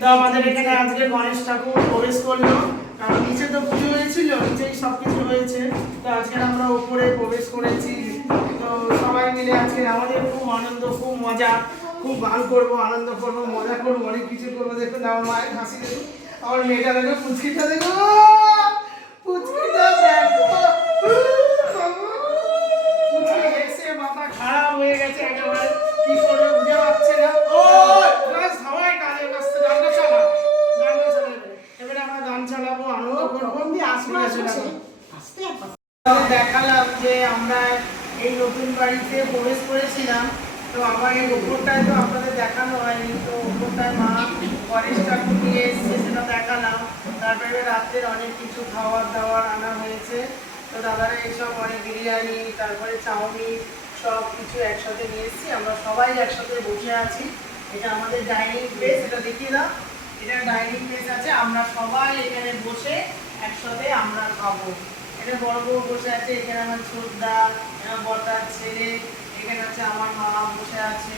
তো আমাদের এখানে আজকে গণেশ ঠাকুর প্রবেশ করলো, কারণ নিচে তো পুজো হয়েছিল, নিচেই সবকিছু হয়েছে। তো আজকে আমরা উপরে প্রবেশ করেছি। তো সবাই মিলে আজকে আমাদের খুব আনন্দ, খুব মজা, খুব গান করবো, আনন্দ করবো, মজা করবো, অনেক কিছু করবো। দেখুন আমার মায়ের হাসি দেখুন, আমার মেয়েটা দেখো, পুচকিটা দেখো, পুচকিটা দেখো, এসে মাথা খারাপ হয়ে গেছে একেবারে, কি করবে বুঝে পাচ্ছে না। ও সবাই কাজে ব্যস্ত, গানটা চালা, গানটা চালাবে। এবারে আমরা গান চালাবো, আনন্দ করবো। দেখালাম যে আমরা এই নতুন বাড়িতে প্রবেশ করেছিলাম। তো আমার এই উপরটায় তো আপনাদের দেখানো হয়নি, তো উপরটায় মা গণেশ ঠাকুর নিয়ে এসছে, সেটা দেখালাম। তারপরে রাত্রের অনেক কিছু খাবার দাবার আনা হয়েছে। তো দাদারা এইসব অনেক বিরিয়ানি, তারপরে চাউমিন, সব কিছু একসাথে নিয়ে এসেছি। আমরা সবাই একসাথে বসে আছি। এটা আমাদের ডাইনিং প্লেস, এটা দেখিয়ে দাও। এটা ডাইনিং প্লেস আছে, আমরা সবাই এখানে বসে একসাথে আমরা খাবো। এটা বড় বউ বসে আছে, এখানে আমার ছোটদা, বড়দার ছেলে, এখানে আছে আমার মা বসে আছে।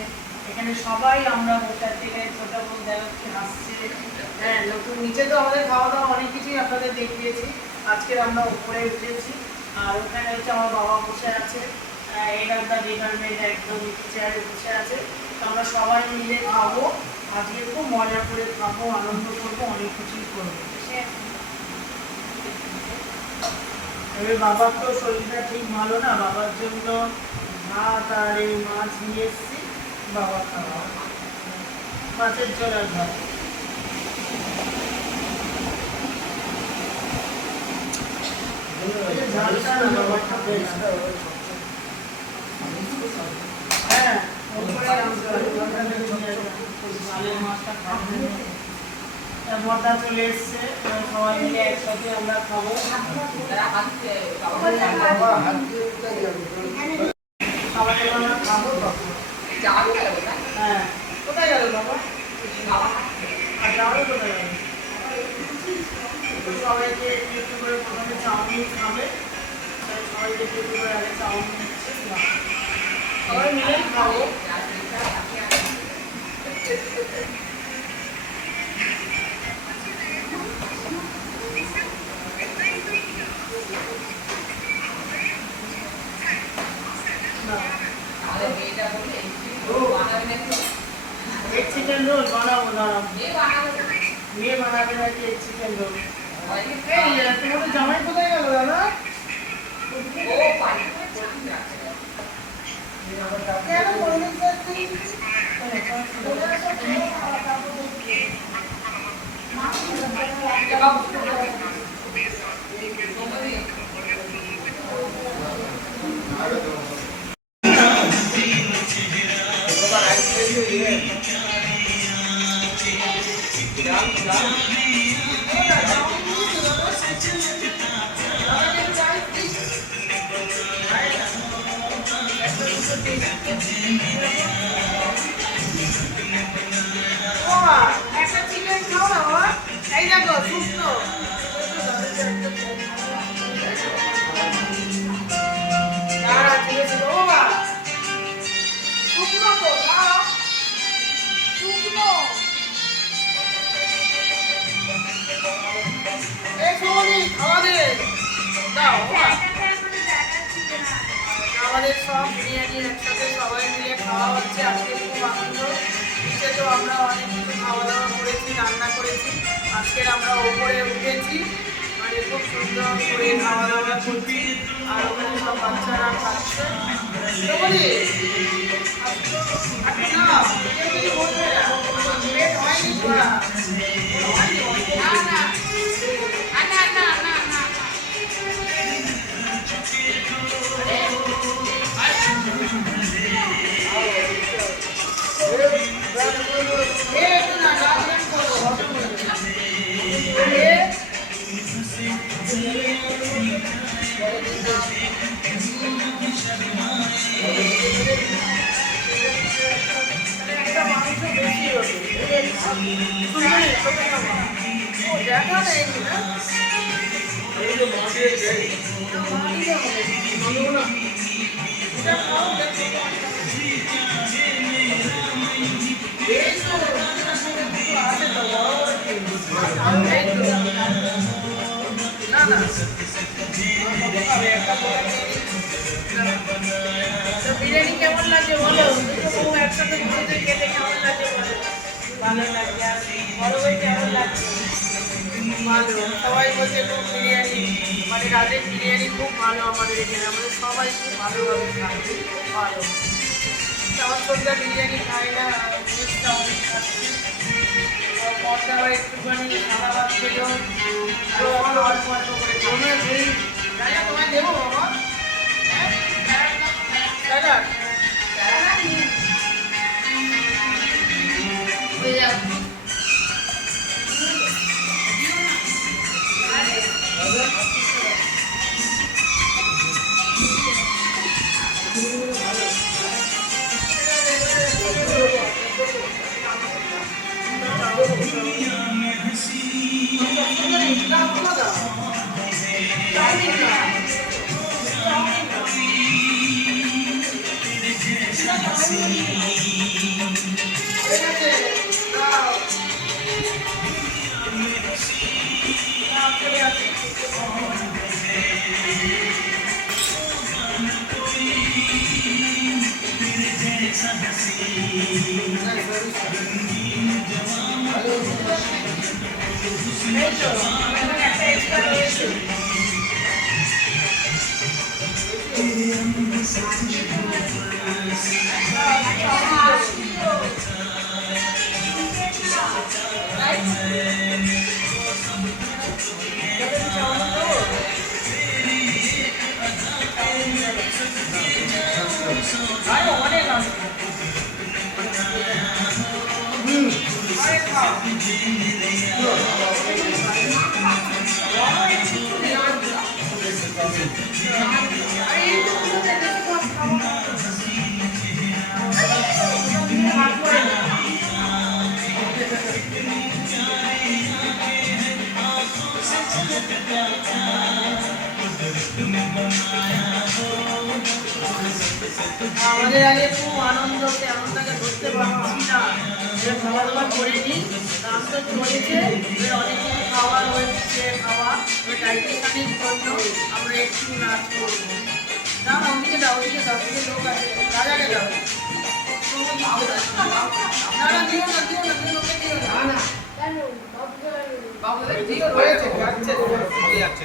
এখানে সবাই আমরা বসে আছি। এখানে ছোট বোন দেখছি হাসছে। হ্যাঁ, নতুন নিচে তো আমাদের খাওয়া দাওয়া অনেক কিছুই আপনাদের দেখিয়েছি। আজকে আমরা উপরে উঠেছি। আর ওখানে হচ্ছে আমার বাবা বসে আছে, এটা ডিপার্টমেন্ট একদম চেয়ারে বসে আছে। তো আমরা সবাই মিলে খাবো, আজকে খুব মজা করে খাবো, আনন্দ করবো, অনেক কিছুই করবো। এবার বাবার তো শরীরটা ঠিক ভালো না, বাবার জন্য ভাত আর এই মাছ নিয়ে এসেছি, বাবা খাওয়া মাছের ঝোল আর ভাত। হ্যাঁ, বর্দা চলে এসছে, সবাই মিলে একসাথে আমরা খাবো। সবাই আমরা খাবো। হ্যাঁ, কোথায় গেল বাবা? আর যাবে কোথায় গেল? সবাইকে একটু একটু করে প্রথমে চাউমিন খাবে, সবাইকে একটু একটু করে আগে চাউমিন দিচ্ছে, সবাই মিলে খাবো। চিকেন রোল বানাবো, দাঁড়াও, মেয়ে বানাবে নাকি চিকেন রোল? তোমাদের জামাই কোথায় গেল দাদা? কেন বাবা একটা চিকেন খাও না বাবা, এই দেখো শুকনো দাঁড়া ঠিক আছে বাবা, শুকনো তো দাও, শুকনো এই সোনি খাওয়া দে দাও বাবা। আমাদের সব বিরিয়ানি একসাথে সবাই মিলে খাওয়া হচ্ছে, আজকে খুব আনন্দ। নিচে তো আমরা অনেক কিছু খাওয়া দাওয়া করেছি, রান্না করেছি, আজকের আমরা ওপরে উঠেছি, মানে খুব সুন্দর করে খাওয়া দাওয়া করছি, আর ওখানে সব বাচ্চারা খাচ্ছে। তো বলি না কেউ কিছু বলবে না, পেট হয়নি তোরা বিরিয়ানি কেমন লাগে বলো, দুটো একসাথে বসে খেতে কেমন লাগে বলো। ভালো লাগে, আর বড় ভাই কেমন লাগছে? ভালো, সবাই বলছে খুব বিরিয়ানি, মানে রাজের বিরিয়ানি খুব ভালো। আমাদের এখানে আমাদের সবাই খুব ভালোভাবে খায়, খুব ভালো। আমার সন্ধ্যা বিরিয়ানি খাই না, জিনিসটা অনেক খাচ্ছি। পর্দা বা একটুখানি সাদা ভাত খেলো, অল্প অল্প করে রাজা তোমায় দেবো বাবা, হ্যাঁ দাদা আমাদের আগে খুব আনন্দ, আনন্দকে ধরতে পারছি না, খাওয়া দাওয়া করে নিই, নাম তো চলেছে, অনেক কিছু খাওয়া রয়েছে, খাওয়া ডাইজেশনের জন্য আমরা একটু নাচ করবো। না না ওদিকে দাও, ওদিকে দাও, ওদিকে লোক আছে, রাজাকে দাও। না না দিও না, দিও না, দিও না, দিও না, না বাবুদের দিও রয়েছে, যাচ্ছে যাচ্ছে